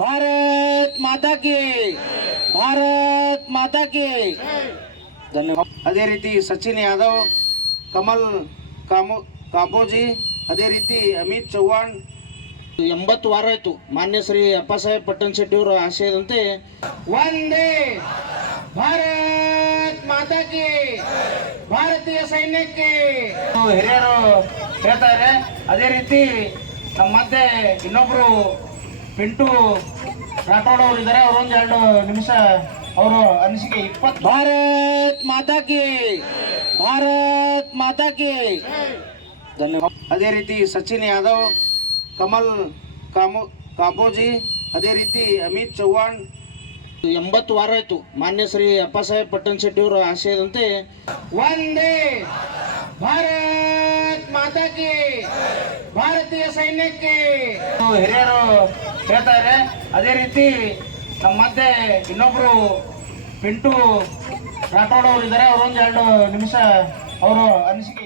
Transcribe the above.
ಭಾರತ್ ಮಾತಾ ಕಿ ಭಾರತ್ ಮಾತಾ ಕಿ ಧನ್ಯವಾದ. ಅದೇ ರೀತಿ ಸಚಿನ್ ಯಾದವ್, ಕಮಲ್ ಕಾಂಬೋಜಿ, ಅದೇ ರೀತಿ ಅಮಿತ್ ಚೌಹಾಣ್. 80 ವಾರ ಆಯ್ತು ಮಾನ್ಯ ಶ್ರೀ ಅಪ್ಪಾಸಾಹೇಬ್ ಪಟ್ಟಣ ಶೆಟ್ಟಿ ಅವರ ಆಶಯದಂತೆ ವಂದೇ ಭಾರತ್ ಮಾತಾ ಕಿ, ಭಾರತೀಯ ಸೈನ್ಯಕ್ಕೆ ಹಿರಿಯರು ಹೇಳ್ತಾರೆ. ಅದೇ ರೀತಿ ನಮ್ಮ ಮಧ್ಯೆ ಇನ್ನೊಬ್ರು ಪಿಂಟು ರಾಠೋಡ್ ಅವರು ಇದ್ದಾರೆ. ಅವರೊಂದು 2 ನಿಮಿಷ ಅವರು ಅನಿಸಿಕೆ 20. ಭಾರತ್ ಮಾತಾ ಕಿ ಭಾರತ್ ಮಾತಾ ಕಿ ಧನ್ಯವಾದ. ಅದೇ ರೀತಿ ಸಚಿನ್ ಯಾದವ್, ಕಮಲ್ ಕಾಂಬೋಜಿ, ಅದೇ ರೀತಿ ಅಮಿತ್ ಚೌಹಾಣ್. 80 ವಾರ ಆಯ್ತು ಮಾನ್ಯ ಶ್ರೀ ಅಪ್ಪಾಸಾಹೇಬ್ ಪಟ್ಟಣ ಶೆಟ್ಟಿ ಅವರ ಆಶಯದಂತೆ ವಂದೇ ಭಾರತ್ ಮಾತಾ ಕಿ, ಭಾರತೀಯ ಸೈನ್ಯಕ್ಕೆ ಹಿರಿಯರು ಹೇಳ್ತಾರೆ. ಅದೇ ರೀತಿ ನಮ್ಮ ಮಧ್ಯೆ ಇನ್ನೊಬ್ರು ಪಿಂಟು ರಾಠೋಡ್ ಅವರು ಇದ್ದಾರೆ. ಅವರೊಂದು 2 ನಿಮಿಷ ಅವರು ಅನಿಸಿಕೆ